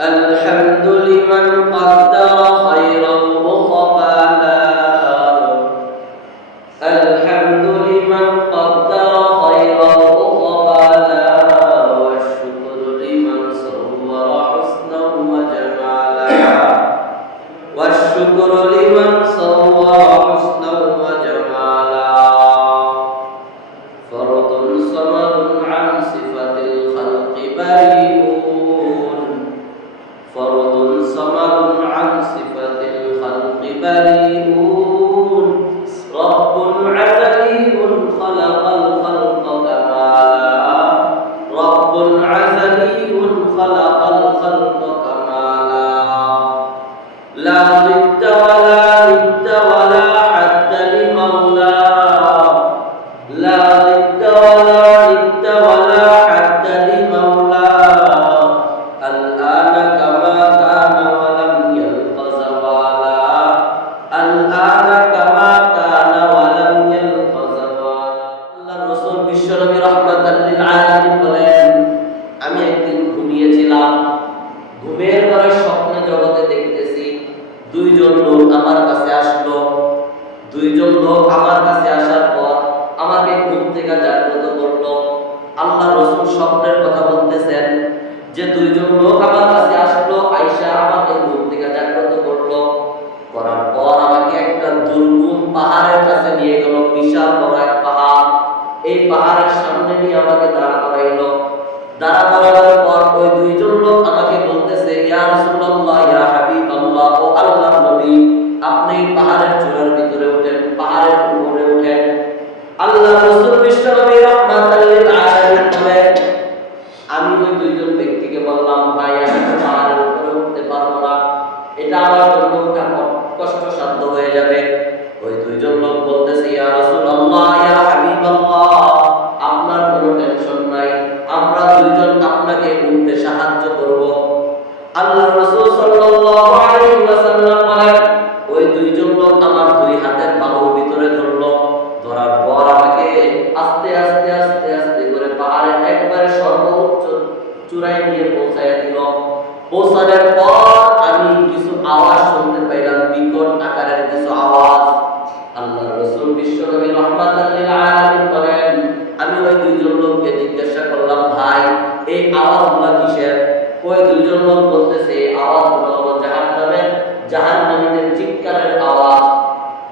الحمد لمن قدر خيرا وخبالا الحمد لمن قدر خيرا وخبالا والشكر لمن صور حسنا وجمالا والشكر لمن صور حسنا وجمالا فرد صمد عن صفة الخلق بريء فرد صمد عن صفة الخلق بريء رب عزلي خلق الخلق كمالا رب عزلي خلق الخلق كمالا لا ضد ولا ند ولا حد لمولاه لا ضد ولا ند ولا حد لمولاه الآن كما كان ولم يلق زوالا الآن كما كان ولم يلق زوالا আল্লাহ রাসূল বিশ্বনবী রাহমাতাল লিল আলামিন বলেন আমি একদিন ঘুমিয়েছিলাম ঘুমের পরে স্বপ্ন জগতে দেখতেছি দুইজন লোক আমার কাছে আসলো দুইজন লোক আমার কাছে আসার পর আমাকে ঘুম থেকে জাগ্রত করলো আল্লাহ রাসূল স্বপ্নের কথা বলতেছেন যে দুইজন লোক আমার কাছে আসলো আয়েশা আমাকে ঘুম থেকে জাগ্রত করলো করার পর আমাকে একটা দুর্গম পাহাড়ের কাছে নিয়ে গেল বিশাল বড় এক পাহাড় এই পাহাড়ের সামনে নিয়ে আমাকে দাঁড় করাইলো দাঁড়া করানোর পর ওই দুইজন লোক আমাকে বলতেছে ইয়া রাসূলুল্লাহ ইয়া হাবিবাল্লাহ ও আল্লাহর নবী আপনি পাহাড়ের চূড়ার ভিতরে ওঠেন পাহাড়ের উপরে ওঠেন আল্লাহর রাসূল বিশ্বনবী রাহমাতাল লিল আলামিন বলেন আমি ওই দুইজন ব্যক্তিকে বললাম ভাই আমি তো পাহাড়ের উপরে উঠতে পারবো না এটা আমার জন্য কষ্টসাধ্য হয়ে যাবে ওই দুইজন লোক বলতেছে ইয়া রাসূলুল্লাহ ইয়া হাবিবাল্লাহ আপনার কোনো টেনশন নাই আমরা দুইজন আপনাকে উঠতে সাহায্য করব আল্লাহর রাসূল সাল্লাল্লাহু আলাইহি ওয়াসাল্লাম বলেন ওই দুইজন লোক আমার দুই হাতের বাহুর ভিতরে ধরলো ধরার পর আমাকে আস্তে আস্তে আস্তে আস্তে করে পাহাড়ের একবারে সর্বোচ্চ চূড়ায় নিয়ে পৌঁছায় দিল পৌঁছানোর পর আমি কিছু আওয়াজ শুনতে পাইলাম বিকট আকারের কিছু আওয়াজ আল্লাহর রাসূল বিশ্বনবী রাহমাতাল লিল আলামিন বলেন আমি ওই দুইজন লোককে জিজ্ঞাসা করলাম ভাই এই আওয়াজগুলো কিসের ওই দুইজন লোক বলতেছে এই আওয়াজগুলো হলো জাহান্নামীদের চিৎকারের আওয়াজ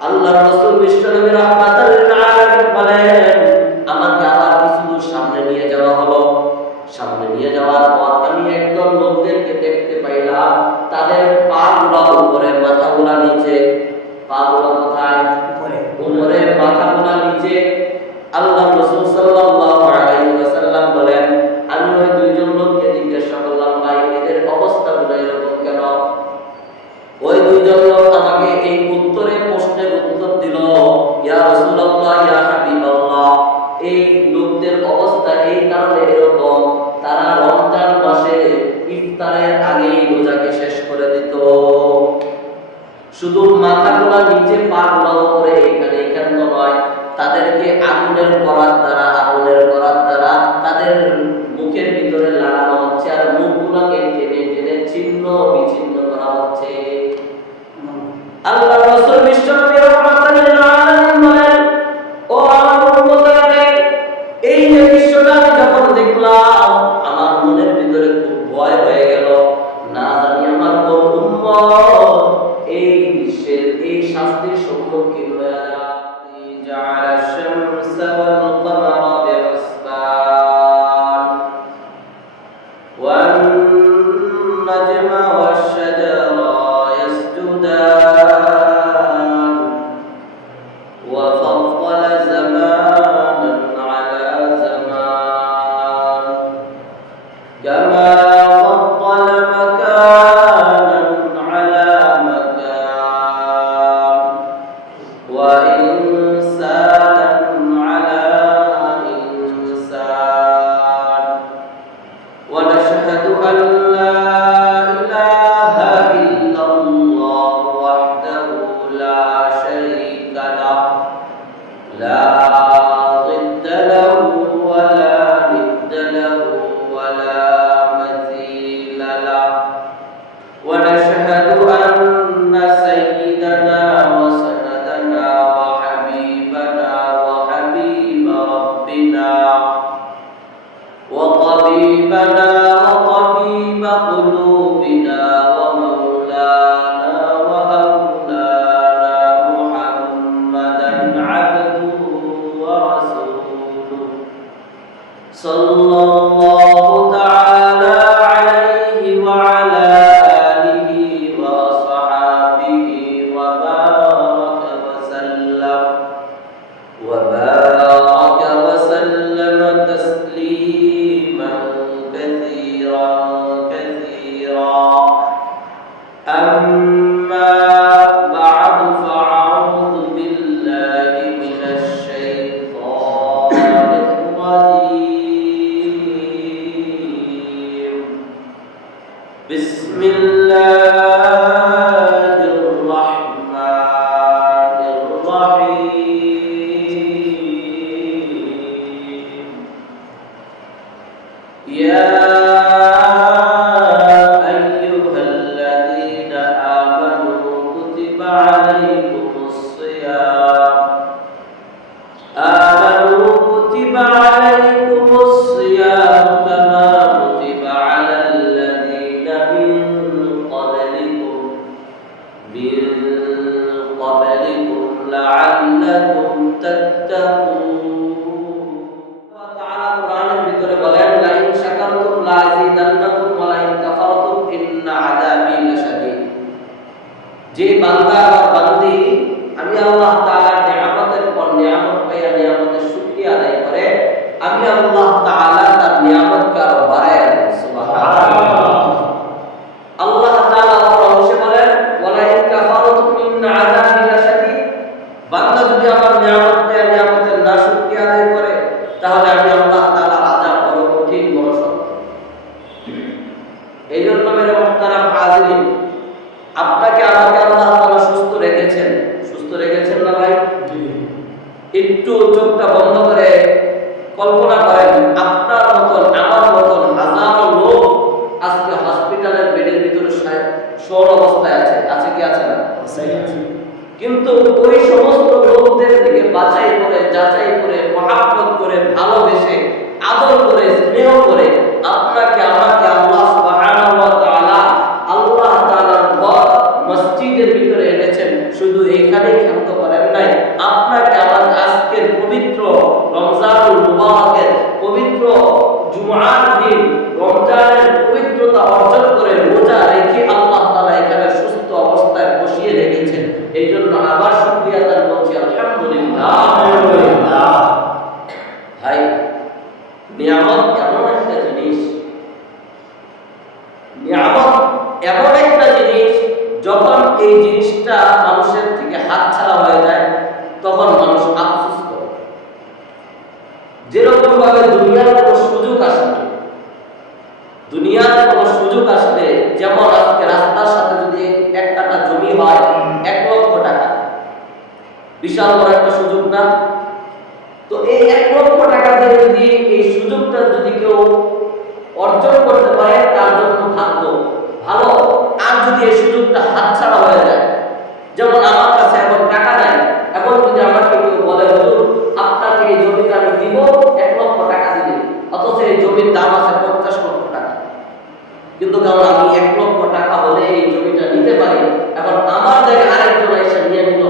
আল্লাহর রাসূল বিশ্বনবী রাহমাতাল লিল আলামিন বলেন আমাকে আবার কিছু দূর সামনে নিয়ে যাওয়া হলো সামনে নিয়ে যাওয়ার পর আমি একদম লোকদেরকে দেখতে পাইলাম তাদের পাগুলো উপরে মাথাগুলো নিচে পাগুলো কোথায় উপরে মাথাগুলো নিচে আল্লাহর রাসূল সাল্লাল্লাহু আলাইহি ওয়াসাল্লাম বলেন আমি ওই দুইজন লোককে জিজ্ঞাসা করলাম ভাই এদের অবস্থাগুলো এরকম কেন ওই দুইজন লোক আমাকে এই প্রশ্নের উত্তর দিল ইয়া রাসূলুল্লাহ ইয়া হাবিবাল্লাহ এই লোকদের অবস্থা এই কারণে এরকম তারা রমজান মাসে ইফতারের আগেই রোজাকে শেষ করে দিত শুধু মাথাগুলো নিচে পাগুলো উপরে এখানে নয় তাদেরকে আগুনের করার দ্বারা তাদের মুখের ভিতরে লাগানো হচ্ছে আর মুখগুলোকে টেনে টেনে ছিন্ন বিচ্ছিন্ন করা হচ্ছে আল্লাহর রাসূল বিশ্বনবী রাহমাতাল লিল আলামিন বলেন ও আমার উম্মতরা এই যে দৃশ্যটা আমি যখন দেখলাম আমার মনের ভিতরে খুব ভয় হয়ে গেল না জানি আমার কোন উম্মত এই বিশ্বের এই শাস্তির সম্মুখীন হয়ে جعل الشمس والقمر بحسبان والنجم والشجر يسجدان وفضل زمانا على زمان كما فضل مكانا على مكان وإنسانا على إنسان ونشهد أن لا إله إلا الله وحده لا شريك له لا ضد له ولا ند له ولا مثيل له ونشهد أن سيدنا وسندنا وحبيبنا وحبيب ربنا وطبيبنا وطبيب قلوبنا ومولانا وأولانا محمدا عبده ورسوله صلى الله تعالى عليه وعلى آله وصحابه وبارك وسلم تسليما كثيرا كثيرا. أما بعد فأعوذ بالله من الشيطان الرجيم. بسم الله الرحمن الرحيم. يا أيها الذين آمنوا كتب عليكم الصيام كما كتب على الذين من قبلكم لعلكم تتقون. আল্লাহ তাআলা কোরআনের ভিতরে বলেন, লা ইন শাকারতুম লা আযীদান্নাকুম ওয়া লা ইন কাফারতুম ইন্না আযাবি লাশাদীদ। যে বান্দা আর বান্দি আমি আল্লাহ তাআলার নিয়ামতের পর নিয়ামত পাইয়া নিয়ামতের শুকরিয়া আদায় করে, আমি আল্লাহ তাআলা তার নিয়ামতকে আরো বাড়ায় দেন। সুবহানাল্লাহ। আল্লাহ তাআলা অপর অংশে বলেন, ওয়া লা ইন কাফারতুম ইন্না আযাবি লাশাদীদ। বান্দা যদি আমার নিয়ামত পাইয়া নিয়ামতের না শুকরিয়া আদায় করে, তাহলে আমি আল্লাহ তাআলার আযাব বড় কঠিন, বড় শক্ত। এই জন্য মেরে মুহতারাম হাজিরিন, আপনাকে আমাকে আল্লাহ তাআলা সুস্থ রেখেছেন না ভাই? একটু চোখটা বন্ধ করে কল্পনা করেন, আপনার মতন আমার মতন হাজারো লোক আজকে হসপিটালের বেডের ভিতরে শোয়ার অবস্থায় আছে কি আছে না? কিন্তু ওই সমস্ত লোকদের থেকে বাছাই করে, যাচাই করে, মহব্বত করে, ভালোবেসে, আদর করে, স্নেহ করে আপনাকে আমাকে আল্লাহ সুবহানাহু ওয়া তাআলা আল্লাহ তাআলার ঘর মসজিদের ভিতরে এনেছেন। শুধু এখানেই ক্ষান্ত করেন নাই, আপনাকে আমার আজকের পবিত্র রমজানুল মুবারকের পবিত্র জুমআর দিন রমজানের পবিত্রতা অর্জন করে রোজা রেখে আল্লাহ তাআলা এখানে সুস্থ অবস্থায় বসিয়ে রেখেছেন। এই জন্য আবার শুকরিয়া আদায় করছি, আলহামদুলিল্লাহ। ভাই, নিয়ামত এমন একটা জিনিস, যখন এই জিনিসটা মানুষের থেকে হাতছাড়া হয়ে যায় তখন মানুষ আফসোস করে। যেরকম ভাবে দুনিয়ার কোনো সুযোগ আসলে, যেমন আজকে রাস্তার সাথে যদি এক কাঠা জমি হয় 1 লক্ষ টাকা, বিশাল বড় একটা সুযোগ না? তো এই 1 লক্ষ টাকা দিয়ে যদি এই সুযোগটা যদি কেউ অর্জন করতে পারে, তার জন্য ভাগ্য ভালো। আর যদি এই সুযোগটা হাতছাড়া হয়ে যায়, যেমন আমার কাছে এখন টাকা নাই, এখন যদি আমাকে কেউ বলে, হুজুর আপনাকে এই জমিটা আমি দিব 1 লক্ষ টাকা দিলে, অথচ এই জমির দাম আছে 50 লক্ষ টাকা, কিন্তু কারণ আমি 1 লক্ষ টাকা হলে এই জমিটা নিতে পারি, এখন আমার জায়গায় আরেকজন এসে নিয়ে নিল,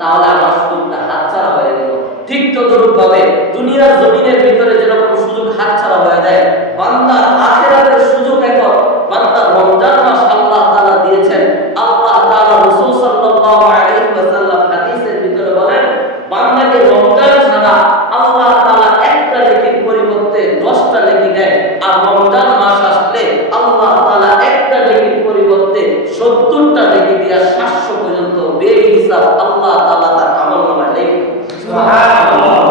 তাহলে আমার সুযোগটা হাতছাড়া হয়ে গেল। ঠিক তদ্রূপ ভাবে দুনিয়ার জমিনের ভিতরে যেরকম সুযোগ হাতছাড়া হয়ে যায়, বান্দার আখিরাতের সুযোগ এখন বান্দার রমজান মাস আল্লাহ তাআলা দিয়েছেন। আল্লাহ তাআলা রাসূল সাল্লাল্লাহু আলাইহি ওয়াসাল্লাম হাদিসের ভিতরে বলেন, বান্দাকে রমজান ছাড়া আল্লাহ তাআলা একটা নেকির পরিবর্তে 10টা নেকি দেয়, আর রমজান মাস আসলে আল্লাহ তাআলা একটা নেকির পরিবর্তে 70টা নেকি দিয়া 700 পর্যন্ত বেহিসাব আল্লাহ তাআলা তার আমলনামায় লেখে। সুবহানাল্লাহ।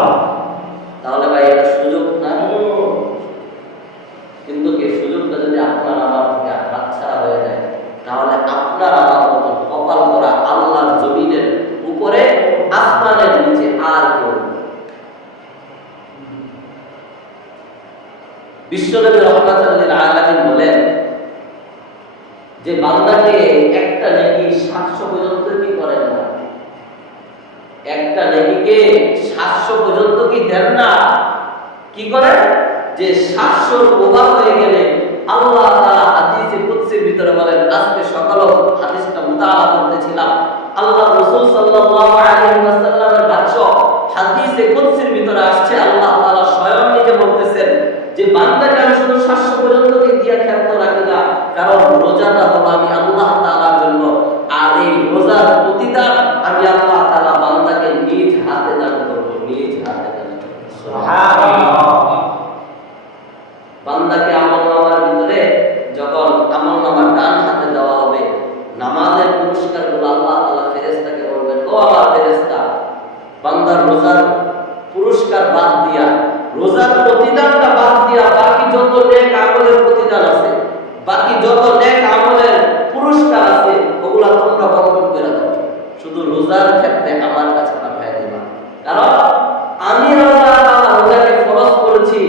তাহলে ভাই এটা সুযোগ না? কিন্তু এই সুযোগটা যদি আপনার আমার থেকে হাতছাড়া হয়ে যায়, তাহলে আপনার আমার মতো কপাল করা আল্লাহর জমিনের উপরে আসমানের নিচে আর কেউ। বিশ্বনবী রাহমাতুল লিল আলামিন বলেন, যে বান্দাকে একটা নেকি 700 পর্যন্ত কি করেন না, একটা নেকিকে 700 পর্যন্ত কি দেন না, কি করেন যে 700 ওভার হয়ে গেলে আল্লাহ তাআলা হাদিসে কুদসির ভিতরে বলেন, আজকে সকালে হাদিসটা মুতাআলা করতেছিলাম, আল্লাহ রাসূল সাল্লাল্লাহু আলাইহি ওয়াসাল্লামের ভাষ্য হাদিসে কুদসির ভিতরে আসছে, আল্লাহ তাআলা স্বয়ং নিজে বলতেছেন যে বান্দাকে আমি শুধু 700 পর্যন্ত দিয়া ক্ষান্ত রাখি না, কারণ রোজাটা হলো আমি আল্লাহ তাআলার জন্য, আর এই রোজার প্রতিদান আমি আল্লাহ তাআলা বান্দাকে নিজ হাতে দান করব, নিজ হাতে দান করব। সুবহানাল্লাহ। বান্দাকে আমলনামার ভিতরে যখন আমলনামার ডান হাতে দেওয়া হবে, নামাজের পুরস্কারগুলো আল্লাহ তাআলা ফেরেশতাকে বলবেন, ও আমার ফেরেশতা, বান্দার রোজার পুরস্কার বাদ দিয়া, রোজার প্রতিদানটা বাদ দিয়া বাকি যত নেক আমলের প্রতিদান আছে, বাকি যত নেক আমলের পুরস্কার আছে, ওগুলা তোমরা বন্টন করে দাও, শুধু রোজার ক্ষেত্রে আমার কাছে পাঠিয়ে দিবা। কারণ আমি আল্লাহ তাআলা রোজাকে ফরজ করেছি,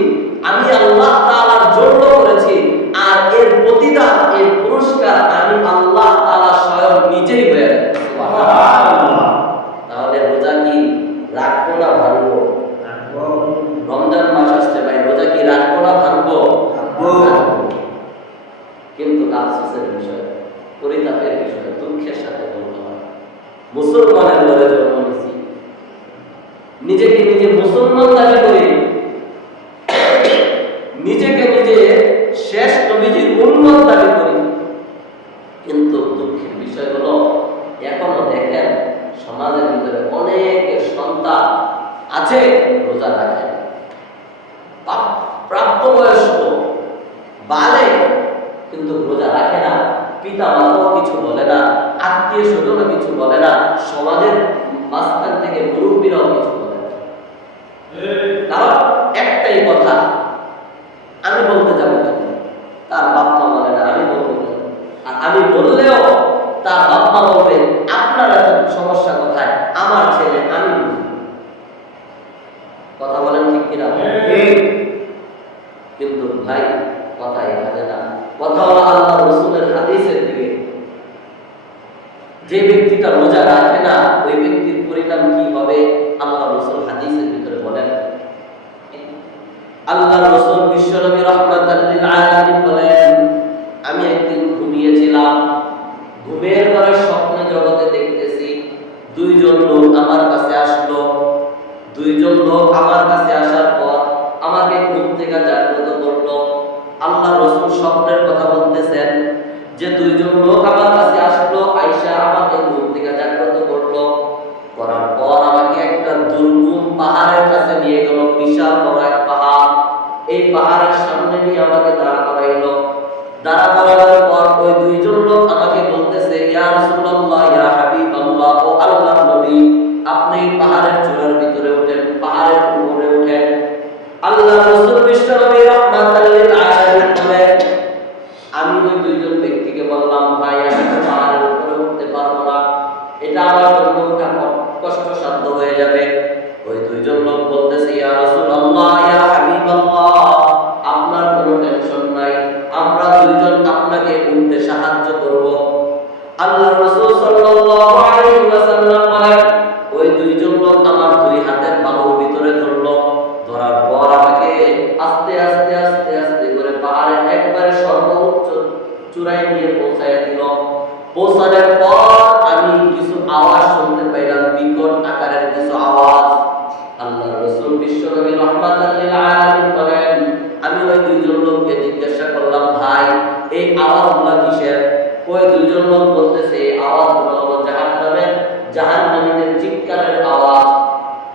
আমি আল্লাহ তাআলার জন্য করেছি, আর এর প্রতিদান, এর পুরস্কার আমি আল্লাহ তাআলা স্বয়ং নিজেই হয়ে গেছে। সুবহানাল্লাহ। তাহলে রোজা কি রাখবো না ভাঙবো? রমজান মাস আসছে ভাই, রোজা কি রাখবো না ভাঙবো? কিন্তু আফসোসের বিষয়, পরিতাপের বিষয়, দুঃখের সাথে বলতে হয়, মুসলমানের ঘরে জন্ম নিয়েছি, নিজেকে নিজে মুসলমান দাবি করি, নিজেকে নিজে শেষ নবীজির উম্মত দাবি করি, কিন্তু দুঃখের বিষয় হলো এখনো দেখেন সমাজের ভিতরে অনেক সন্তান আছে রোজা রাখে, প্রাপ্তবয়স্ক বালে কিন্তু রোজা রাখে না, পিতা মাতাও কিছু বলে না, আত্মীয় স্বজনও কিছু বলে না, সমাজের মাঝখান থেকে মুরব্বীরাও কিছু বলে না। কারণ একটাই কথা, আমি বলতে যাবো তার বাপ মা বলে না, আমি বলবো না, আর আমি বললেও তার বাপ মা বলবে আপনার সমস্যা কোথায়, আমার ছেলে আমি বুঝি। কথা বলেন ঠিক কিনা? কিন্তু ভাই কথা এখানে না, কথা হলো আল্লাহ রাসূলের হাদিসের দিকে। যে ব্যক্তিটা রোজা রাখে না ওই ব্যক্তির পরিণাম কি হবে আল্লাহ রাসূল হাদিসের ভিতরে বলেন। আল্লাহ রাসূল বিশ্বনবী রাহমাতাল লিল আলামিন বলেন, আমি একদিন ঘুমিয়েছিলাম, ঘুমের পরে স্বপ্নে জগতে দেখতেছি দুইজন লোক আমার কাছে আসলো, দুইজন লোক আমার কাছে আসার পর আমাকে ঘুম থেকে জাগ্রত করলো। আল্লাহ রাসূল স্বপ্নের কথা বলতেছেন যে দুইজন লোক আমার কাছে আসলো, আয়েশা আমাকে ঘুম থেকে জাগ্রত করলো, করার পর আমাকে একটা দুর্গম পাহাড়ের কাছে নিয়ে গেল, বিশাল বড় এক পাহাড়, এই পাহাড়ের সামনে নিয়ে আমাকে দাঁড়া করাইলো। দাঁড়া করানোর পর ওই দুইজন লোক আমাকে বলতেছে, ইয়া রাসূলুল্লাহ, ইয়া হাবিবাল্লাহ, ও আল্লাহর নবী, আপনি পাহাড়ের চূড়ার ভিতরে ওঠেন, পাহাড়ের উপরে ওঠেন। আল্লাহ রাসূল বিশ্বনবী রাহমাতাল লিল আলামিন বলেন, আমি ওই দুইজন ব্যক্তিকে বললাম, ভাই আমি তো পাহাড়ের উপরে উঠতে পারবো না, এটা আমার জন্য ওঠা কষ্টসাধ্য হয়ে যাবে। ওই দুইজন লোক বলতেছে, ইয়া রাসূলুল্লাহ, ইয়া হাবিবাল্লাহ, আপনার কোনো টেনশন নাই, আমরা দুইজন আপনাকে উঠতে সাহায্য করব। আল্লাহ রাসূল সাল্লাল্লাহু আলাইহি ওয়াসাল্লাম বলেন, ওই দুইজন লোক আমার দুই হাতের বাহুর ভিতরে ধরলো, ধরার পর আমাকে আস্তে আস্তে আস্তে আস্তে করে পাহাড়ের একবারে সর্বোচ্চ চূড়ায় নিয়ে পৌঁছায় দিল। পৌঁছানোর পর আমি কিছু আওয়াজ শুনতে পাইলাম, বিকট আকারের কিছু আওয়াজ। আল্লাহ রাসূল বিশ্বনবী রাহমাতাল লিল আলামিন বলেন, আমি ওই দুইজন লোককে জিজ্ঞাসা করলাম, ভাই এই আওয়াজগুলো কিসের? ওই দুইজন লোক বলতেছে, এই আওয়াজগুলো হলো জাহান্নামীদের চিৎকারের আওয়াজ।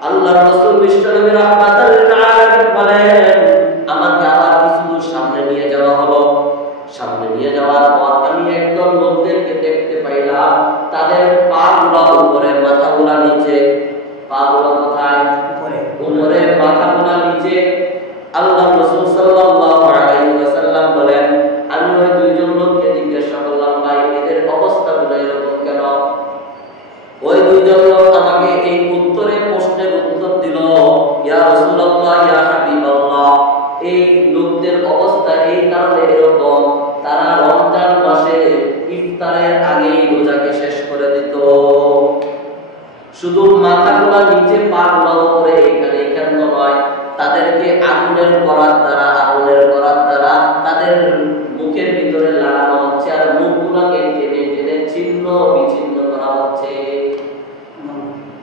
আল্লাহ রাসূল বিশ্বনবী রাহমাতাল লিল আলামিন বলেন, আমাকে আবার কিছু দূর সামনে নিয়ে যাওয়া হলো। সামনে নিয়ে যাওয়ার পর আমি একদম লোকদেরকে দেখতে পাইলাম, তাদের পাগুলো উপরে, মাথাগুলো নিচে। পাগুলো কোথায়? উপরে, মাথাগুলো নিচে। আল্লাহ রাসূল সাল্লাল্লাহু আলাইহি ওয়াসাল্লাম বলেন, আমি ওই দুইজন লোককে জিজ্ঞাসা করলাম, ভাই এদের অবস্থাগুলো এরকম কেন? ওই দুইজন লোক আমাকে এই প্রশ্নের উত্তর দিল, ইয়া রাসূলুল্লাহ, ইয়া হাবিবাল্লাহ, এই লোকদের অবস্থা এই কারণে এরকম, তারা রমজান মাসে ইফতারের আগেই রোজাকে শেষ করে দিত। শুধু মাথাগুলা নিচে পাগুলো করে এখানে তো নয়, তাদেরকে আগুনের করার দ্বারা তাদের মুখের ভিতরে লাগানো হচ্ছে আর মুখগুলোকে টেনে টেনে ছিন্ন বিচ্ছিন্ন করা হচ্ছে।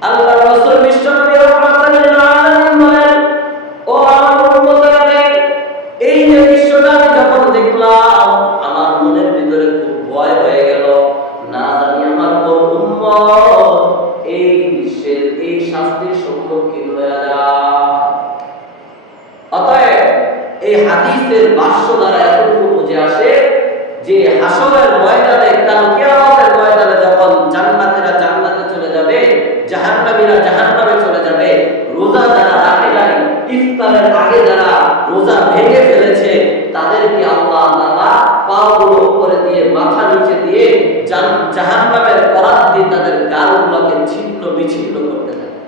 আল্লাহ রাসূল বিশ্বনবী রাহমাতুল্লাহ লিল আলামিন বলেন, ও আমার উম্মতরা, এই যে দৃশ্যটা আমি যখন দেখলাম আমার মনের ভিতরে খুব ভয় হয়ে গেল। না জানি আমার কোন উম্মত এই দৃশ্যের এই শাস্তির সম্মুখীন হয়ে যায়। অতএব এই হাদিসের ভাষ্য দ্বারা এতটুকু বুঝে আসে যে হাসরের ময়দানে, কাল কিয়ামতের ময়দানে যখন জান্নাতীরা জান্নাতে চলে যাবে, জাহান্নামীরা জাহান্নামে চলে যাবে, রোজা যারা রাখে নাই, ইফতারের আগে যারা রোজা ভেঙে ফেলেছে, তাদেরকে আল্লাহ তাআলা পাগুলো উপরে দিয়ে মাথা নিচে দিয়ে জাহান্নামের করাত দিয়ে তাদের গালগুলোকে ছিন্ন বিচ্ছিন্ন করতে থাকে।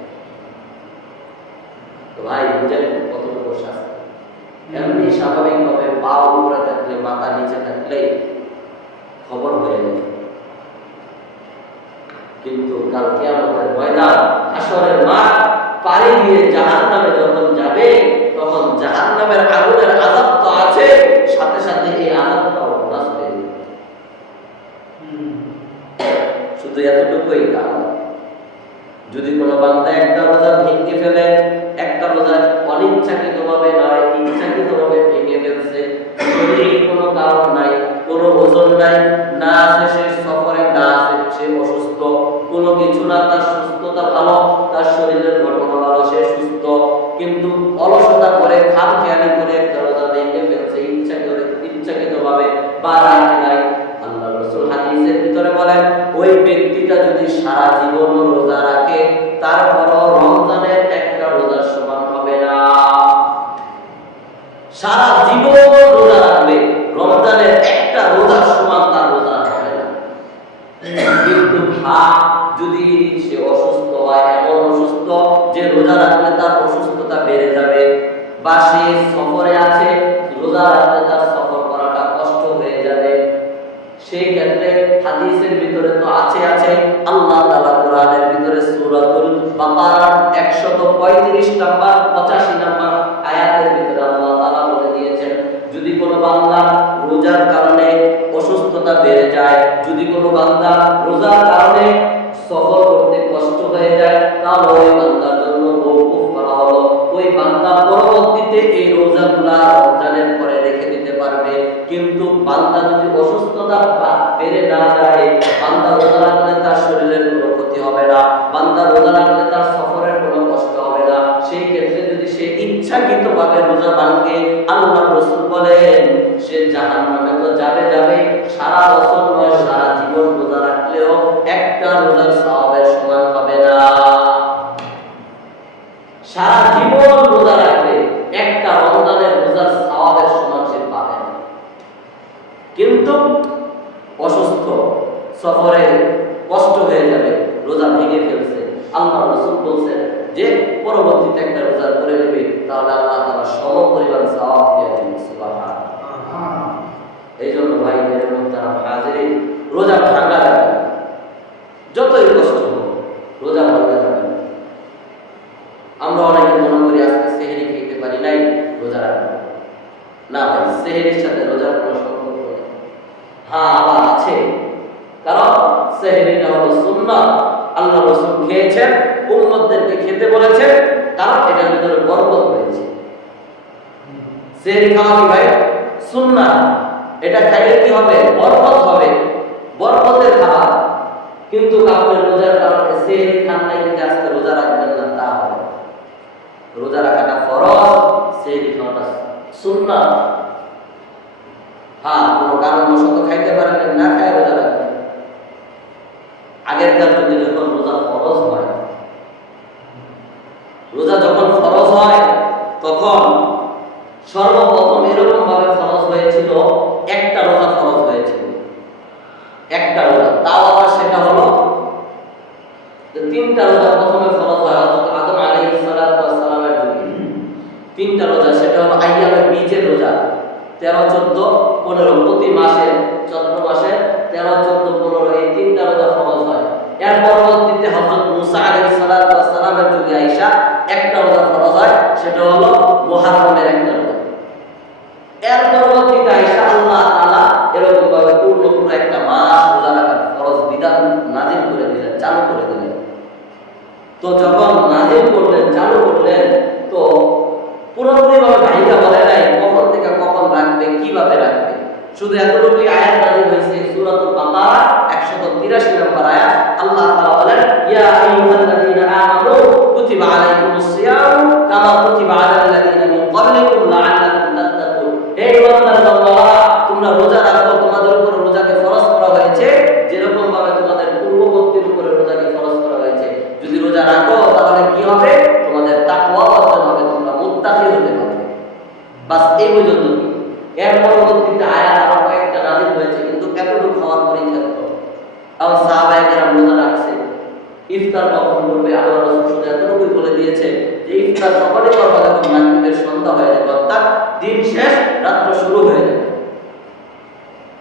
তো ভাই বুঝেন কতটুকু শাস্তি। এমনি স্বাভাবিকভাবে পা উপরে থাকলে মাথা নিচে থাকলে খবর হয়ে যায়, কিন্তু কাল কিয়ামতের ময়দান, হাসরের মাঠ পাড়ি দিয়ে জাহান্নামে যখন যাবে, তখন জাহান্নামের আগুনের আযাব তো আছে, সাথে সাথে এই আযাবটাও আসবে। শুধু এতটুকুই না, যদি কোনো বান্দা একটা রোজা ভেঙে ফেলে, একটা রোজা অনিচ্ছাকৃতভাবে নয় ইচ্ছাকৃতভাবে ভেঙে ফেলছে, যদি কোনো কারণ নাই, কোনো ওজন নাই, না আছে সে সফরে, না আছে সে অসুস্থ, কোনো কিছু না, তার সুস্থতা ভালো, তার শরীরের গঠন ভালো, সে সুস্থ, কিন্তু অলসতা করে খামখেয়ালি করে একটা রোজা ভেঙে ফেলছে ইচ্ছাকৃতভাবে বা রাখে নাই, আল্লাহ রাসূল হাদিসের ভিতরে বলেন, ওই ব্যক্তিটা যদি সারা জীবন রোজা রাখে, তারপরও রমজানের একটা রোজার সমান হবে না। সারা জীবন রোজা রাখবে, রমজানের একটা রোজার সমান তার রোজা হবে না। কিন্তু যদি সে অসুস্থ হয়, এমন অসুস্থ যে রোজা রাখলে তার অসুস্থতা বেড়ে যাবে, বা সে সফরে আছে, রোজা রাখলে তার সফর করাটা কষ্ট হয়ে যাবে, সেই ক্ষেত্রে হাদিসের ভিতরে তো আছে আল্লাহ তাআলা কোরআনের ভিতরে সূরাতুল বাকারা 135 নাম্বার 85 নাম্বার আয়াতের ভিতরে আল্লাহ তাআলা বলে দিয়েছেন, যদি কোনো বান্দা রোজার কারণে অসুস্থতা বেড়ে যায়, যদি কোনো বান্দা রোজার কারণে সফর করতে কষ্ট হয়ে যায়, তাহলে ওই বান্দার জন্য মওকুফ করা হলো, ওই বান্দা পরবর্তীতে এই রোজাগুলা রমজানের পরে রেখে দিতে পারবে। কিন্তু বান্দা যদি অসুস্থতা বেড়ে না যায়, বান্দা রোজা রাখলে তার শরীরের কোনো ক্ষতি হবে না, বান্দা রোজা রাখলে তার সফরের কোনো কষ্ট হবে না, সেই ক্ষেত্রে যদি সে ইচ্ছাকৃতভাবে রোজা ভাঙে, আল্লাহর রাসূল বলেন সে জাহান্নামে তো যাবে, সারা বছর নয়, সারা জীবন রোজা রাখলেও একটা রোজার সওয়াবের সমান হবে না। সারা জীবন রোজা রাখলে একটা রমজানের রোজার সওয়াবের সমান সে পাবে না। কিন্তু অসুস্থ, সফরে কষ্ট হয়ে যাবে, রোজা ভেঙে ফেলছে, আল্লাহ রাসূল বলেন যে পরবর্তীতে একটা রোজা করে নেবে, তাহলে আল্লাহ তাআলা সমপরিমাণ সওয়াব দিয়ে দিবেন। সুবহানাল্লাহ। এই জন্য ভাই মেরে মুহতারাম হাজিরিন, রোজা ভাঙা যাবে না, যতই কষ্ট হোক রোজা ভাঙা যাবে না। আমরা অনেকে মনে করি আজকে সেহরি খেতে পারি নাই, রোজা রাখবো না। ভাই, সেহরির সাথে রোজার কোনো সম্পর্ক নেই। হ্যাঁ, আবার আছে, কারণ সেহরিটা হলো সুন্নাত, আল্লাহ রাসূল খেয়েছেন, উম্মতদেরকে খেতে বলেছেন, কারণ এটার ভিতরে বরকত রয়েছে। সেহরি খাওয়া কি ভাই সুন্নাত, এটা খাইলে কি হবে? বরকত হবে, বরকতের খাবার। কিন্তু আপনার রোজার কারণে সেহরি খান নাই, কিন্তু আজকে রোজা রাখবেন না, তা হবে। রোজা রাখাটা ফরজ, সেহরি খাওয়াটা সুন্নাত। হ্যাঁ, কোনো কারণবশত খাইতে পারেন না, খায় রোজা রাখবেন। আগেরকার যুগে যখন রোজা ফরজ হয়, তখন সর্বপ্রথম এরকম ভাবে ফরজ হয়েছিল, একটা রোজা ফরজ হয়েছিল, একটা রোজা। তাও আবার সেটা হলো তিনটা রোজা প্রথমে ফরজ হয় হযরত আদম আলাইহিস সালাতু ওয়াস সালামের যুগে। তিনটা রোজা, সেটা হলো আইয়ামে বীজের রোজা, 13, 14, 15, প্রতি মাসে চন্দ্র মাসে 13, 14, এর পরবর্তীতে হযরত মুসা আলাইহিস সালাতু ওয়াস সালামের যুগে আয়েশা একটা রোজা ফরজ হয়, সেটা হলো মুহররমের একটা রোজা। এর পরবর্তীতে আয়েশা আল্লাহ তাআলা এরকম ভাবে পুরো একটা মাস রোজা রাখার ফরজ বিধান নাযিল করে দিলেন, চালু করে দিলেন। তো যখন নাযিল করলেন, চালু করলেন, তো পুরোপুরি ভাবে ভাইয়া বলে নাই কখন থেকে কখন রাখবে, কিভাবে রাখবে। শুধু এতটুকুই আয়াত নাযিল হয়েছে সূরাতুল বাকারা 183 নম্বর আয়াত। আল্লাহ তাআলা বলেন, ইয়া আইয়ুহাল্লাযীনা আমানু কুতিবা আলাইকুমুস সিয়াম কামা কুতিবা আলাল লাযীনা মিন ক্বাবলিকুম লাআল্লাকুম তাত্তাকুন। হে ঈমানদার বান্দারা, তোমরা রোজা রাখো, তোমাদের উপর রোজাকে ফরজ করা হয়েছে যেরকম ভাবে তোমাদের পূর্ববর্তীর উপরে রোজাকে ফরজ করা হয়েছে। যদি রোজা রাখো তাহলে কি হবে? তোমাদের তাকওয়া অর্জন হবে, তোমরা মুত্তাকি হতে পারবে। বাস এই পর্যন্ত। এর পরবর্তীতে আয়াত আরো কয়েকটা নাযিল হয়েছে, কিন্তু এতটুকু হওয়ার পরই ক্ষেত্র। আর সাহাবায়ে কেরাম রোজা রাখছে, ইফতার কখন করবে আল্লাহ রাসূল শুধু এতটুকুই বলে দিয়েছে যে ইফতার তখনই করবে যখন মাগরিবের সন্ধ্যা হয়ে যাবে, অর্থাৎ দিন শেষ, রাত্র শুরু হয়ে যাবে।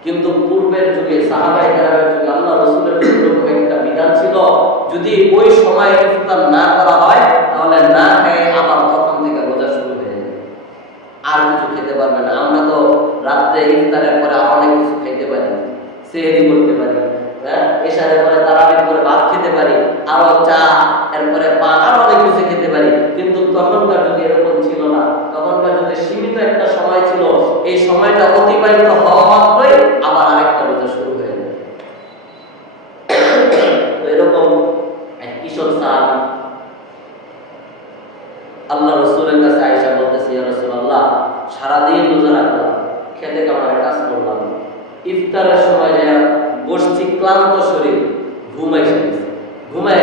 কিন্তু পূর্বের যুগে সাহাবায়ে কেরামের যুগে আল্লাহ রাসূলের এরকম একটা বিধান ছিল, যদি ওই সময় ইফতার না করা হয় তাহলে না খেয়ে আবার তখন থেকে রোজা শুরু হয়ে যাবে, আর কিছু খেতে পারবে না। আমরা তো রাত্রে ইফতারের পরে আরো অনেক কিছু খেতে পারি, সেহরি করতে পারি, এশারের পরে তারাবির পরে ভাত খেতে পারি, আরো চা, এরপরে পান, আরো অনেক কিছু খেতে পারি। কিন্তু তখনকার যুগে এরকম ছিল না। তখনকার যুগে সীমিত একটা সময় ছিল, এই সময়টা অতিবাহিত হওয়া মাত্রই আবার আরেকটা রোজা শুরু হয়ে যাবে। তো এরকম এক কিশোর সাহাবী আল্লাহ রাসূলের কাছে আয়েশা বলতেছে, ইয়া রাসূলুল্লাহ, সারাদিন রোজা রাখলাম, খেতে কামারে কাজ করলাম, ইফতারের সময় যে বসছি ক্লান্ত শরীর, ঘুমাই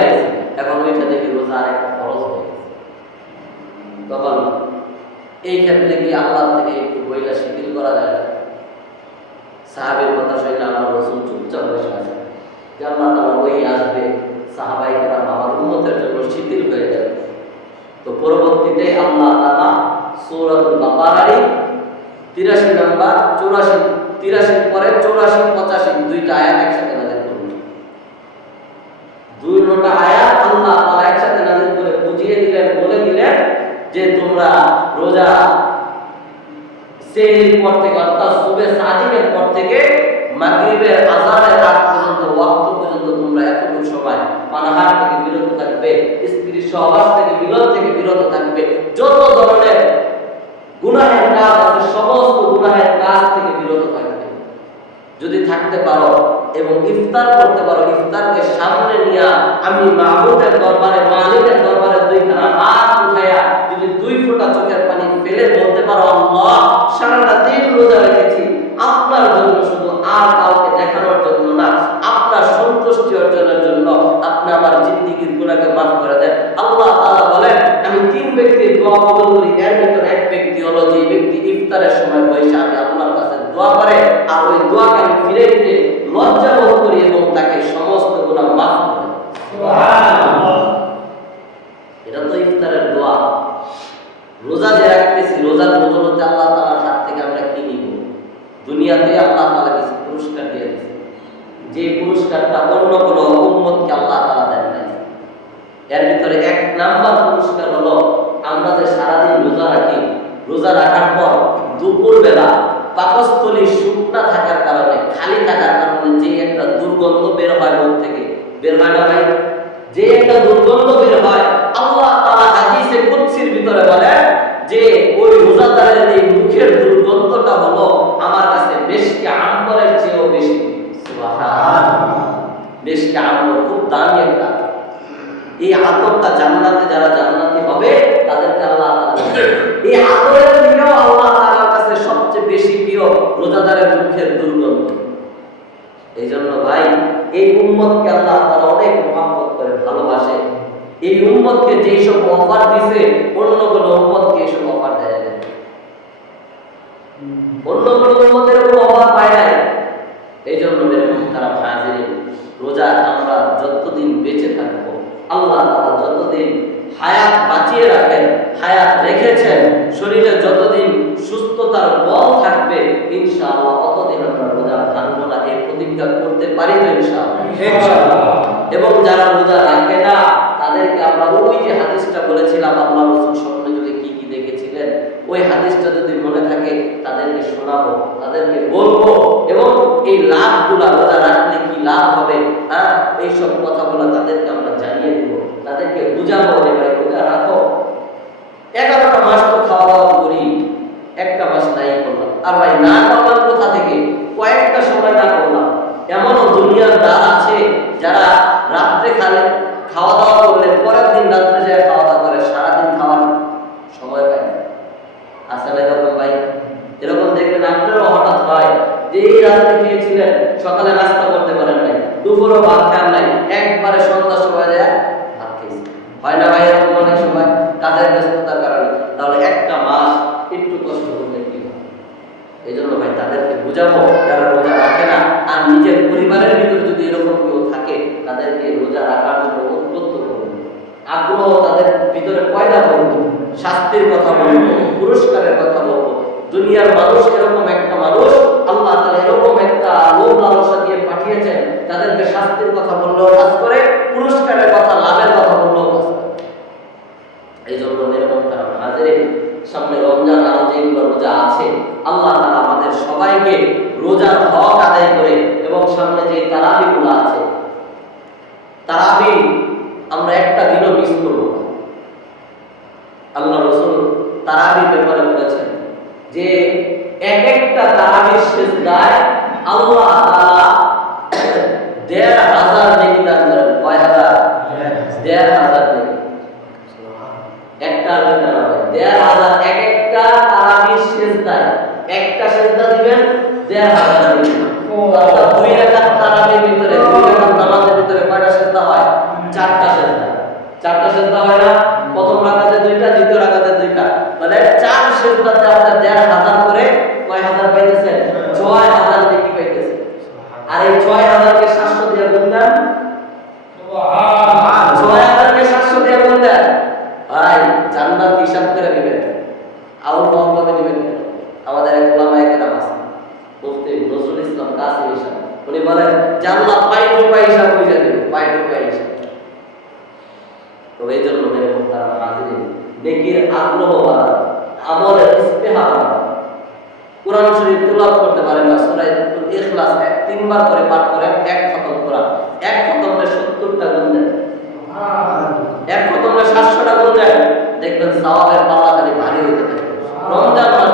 গেছে, এখন ওইটা দেখি রোজা আরেকটা ফরজ হয়ে গেছে। তখন এই ক্ষেত্রে কি আল্লাহ থেকে একটু বইলা শিথিল করা যায় না? সাহাবীর কথা শুনে আল্লাহ রাসূল চুপচাপ বসে আছে, যে আল্লাহ তাআলা ওই আসবে, সাহাবায়ে কেরাম আমার উম্মতের জন্য শিথিল হয়ে যাবে। তো পরবর্তীতে আল্লাহ তাআলা সূরাতুল বাকারার 83 নম্বর 83 পরে 84 85 দুইটা আয়াত একসাথে নাযিল করলেন। দুইটা আয়াত আল্লাহ তাআলা একসাথে নাযিল করে বুঝিয়ে দিলেন, বলে দিলেন যে তোমরা রোজা সেহরির পর থেকে, অর্থাৎ সুবহে সাদিকের পর থেকে মাগরিবের আযানের আগ পর্যন্ত, ওয়াক্ত পর্যন্ত তোমরা এতটুকু সময় পানাহার থেকে বিরত থাকবে, স্ত্রীর সহবাস থেকে মিলন থেকে বিরত থাকবে, যত ধরনের গুনাহের কাজ আছে সমস্ত গুনাহের কাজ থেকে বিরত থাকবে। যদি থাকতে পারো এবং ইফতার করতে পারো, ইফতারকে সামনে নিয়ে আমি মাবুদের দরবারে, মালিকের দরবারে দুইখানা হাত উঠাইয়া যদি 2 ফোঁটা চোখের পানি ফেলে বলতে পারো, আল্লাহ সারাটা দিন রোজা রেখেছি আপনার জন্য, শুধু আর কাউকে দেখানোর জন্য না, আপনার সন্তুষ্টি অর্জনের জন্য, আপনি আমার জিন্দেগীর গুনাহকে মাফ করে দেন। আল্লাহ তাআলা বলেন, আমি 3 ব্যক্তির দোয়া কবুল করি। এর ভিতর এক ব্যক্তি হলো যে ব্যক্তি ইফতারের সময় বসে আমি আল্লাহর কাছে দোয়া করে আর ওই দোয়াকে আমি ফিরে দিতে লজ্জা বোধ করি এবং তাকে সমস্ত গুনাহ মাফ করে। সুবহানাল্লাহ। এটা তো ইফতারের দোয়া। রোজা যে রাখতেছি, রোজার বদৌলতে আল্লাহ তাআলার হাত থেকে আমরা কি নিব? দুনিয়াতে আল্লাহ তাআলা কিছু পুরস্কার দিয়ে দিয়েছে, যে পুরস্কারটা অন্য কোনো উম্মতকে আল্লাহ তাআলা দেন নাই। এর ভিতরে 1 নাম্বার পুরস্কার হলো, আমরা যে সারাদিন রোজা রাখি, রোজা রাখার পর দুপুরবেলা পাকস্থলী শুকনা থাকার কারণে, খালি থাকার কারণে যে একটা দুর্গন্ধ বের হয় মুখ থেকে, বের হয় না ভাই? যে একটা দুর্গন্ধ বের হয়, আল্লাহ তাআলা হাদিসে কুদসির ভিতরে বলেন যে ওই রোজাদারের এই মুখের দুর্গন্ধটা হলো আমার কাছে মিশকে আম্বরের চেয়েও বেশি। সুবহানাল্লাহ। মিশকে আম্বর খুব দামি একটা। এই আতরটা জান্নাতে যারা জান্নাতি হবে তাদেরকে আল্লাহ তাআলা এই আতরের থেকেও আল্লাহ তাআলার কাছে সবচেয়ে বেশি প্রিয় রোজাদারের মুখের দুর্গন্ধ। এইজন্য ভাই, এই উম্মতকে আল্লাহ তাআলা অনেক মহব্বত করে ভালোবাসে। এই উম্মতকে যেই সব অফার দিয়েছে অন্য কোন উম্মতকে এইসব অফার দেয় না। অন্য কোন উম্মতের কোনো অফার পায় নাই। এইজন্য মেরে মুহতারাম হাজিরিন, রোজা আমরা যতদিন বেঁচে থাকবো, আল্লাহ তাআলা যতদিন হায়াত বাঁচিয়ে রাখেন, হায়াত রেখেছেন, শরীরে যতদিন সুস্থতার বল থাকবে ইনশাআল্লাহ ততদিন আমরা রোজা ভাঙবো না, এই প্রতিজ্ঞা করতে পারি তো ইনশাআল্লাহ। এবং যারা রোজা রাখে না তাদেরকে আমরা ওই যে হাদিসটা বলেছিলাম আল্লাহ রাসূল স্বপ্নে যদি কি কি দেখেছিলেন ওই হাদিসটা যদি মনে থাকে তাদেরকে শোনাবো, তাদেরকে বলবো এবং এই লাভগুলা রোজা রাখলে কি লাভ হবে এইসব কথাগুলো তাদেরকে আমরা জানিয়ে দিব, তাদেরকে বুঝাবো যে ভাই রোজা রাখো। 11টা মাস তো খাওয়া দাওয়া করি, একটা মাস নাই করলাম, আর ভাই না করলাম কোথা থেকে, কয়েকটা সময় না করলাম। এমনও দুনিয়ার দার আছে যারা রাত্রে খাওয়া দাওয়া করলে পরের দিন রাত্রে যায় খাওয়া দাওয়া করে, সারাদিন খাওয়ার সময় পায় না। আসলে এরকম ভাই, এরকম দেখবেন আপনারও হঠাৎ হয় যে এই রাত্রে খেয়েছিলেন, সকালে নাস্তা করতে পারেন নাই, দুপুরও ভাত খান নাই, একবারে সন্ধ্যার সময় যায় ভাত খেয়েছি। হয় না ভাই এরকম অনেক সময় কাজের ব্যস্ততার কারণে? তাহলে একটা মাস একটু কষ্ট করলে কি হয়? এই জন্য ভাই তাদেরকে বুঝাবো যারা রোজা রাখে না, আর নিজের পরিবারের ভিতরে যদি এরকম কেউ থাকে তাদেরকে রোজা রাখার জন্য উদ্বুদ্ধ করবো, আগ্রহ তাদের ভিতরে পয়দা করবো, শাস্তির কথা বলবো, পুরস্কারের কথা বলবো। দুনিয়ার মানুষ এরকম একটা মানুষ, আল্লাহ তাআলা এরকম একটা লোভ লালসা দিয়ে পাঠিয়েছেন, তাদেরকে শাস্তির কথা বললেও কাজ করে, পুরস্কারের কথা লাভের কথা বললেও কাজ করে। এই জন্য এরকম তারা হাজির সামনে রমজান আরো যেগুলো রোজা আছে, আল্লাহ তাআলা আমাদের সবাইকে রোজার হক আদায় করে এবং সামনে যে তারাবিগুলো আছে, তারাবি আমরা একটা দিনও মিস করব না। আল্লাহ রাসূল তারাবির ব্যাপারে বলেছেন যে এক একটা তারাবির সিজদায় আল্লাহ তাআলা ১৫০০ নেকি দান করেন। কয় হাজার? ১৫০০ নেকি। একটা না, ১৫০০ এক একটা তারাবির সিজদায়, একটা সিজদা দিবেন ১৫০০ নেকি। অর্থাৎ 2 রাকাত তারাবির ভিতরে, 2 রাকাত নামাজের ভিতরে কয়টা সিজদা হয়? 4টা সিজদা। 4টা সিজদা হয় না? প্রথম রাকাতে 2টা, দ্বিতীয় রাকাতে 2টা, মানে 4 সিজদাতে আপনি ১৫০০ করে কয় হাজার পাইতেছেন? ৬০০০ নেকি পাইতেছেন। আর এই ৬০০০ কে ৭০০ দিয়ে গুণ দেন, সুবহানাল্লাহ। ৬০০০ কে ৭০০ দিয়ে গুণ দেন, ভাই জান্নাত হিসাব করে দিবেন। আউল ফাউল ভাবে দিবেন কেন? আমাদের এক ওলামায়ে কেরাম আছে, মুফতি নজরুল ইসলাম কাসিম হিসাব, উনি বলেন জান্নাত পাই টু পাই হিসাব বুঝে দিবেন, পাই টু পাই হিসাব। তো এই জন্য মেরে মুহতারাম হাজিরিন, নেকির আগ্রহ বাড়ানো, আমলের ইস্তেহা বাড়ানো। কোরআন শরীফ তেলাওয়াত করতে পারেন না, সূরা ইখলাস 3বার করে পাঠ করেন, এক খতম কোরআন, এক খতমে 70টা গুণ দেন, এক খতমে 700টা গুণ দেন, দেখবেন সওয়াবের পাল্লা খালি ভারী হইতে থাকে। রমজান মাস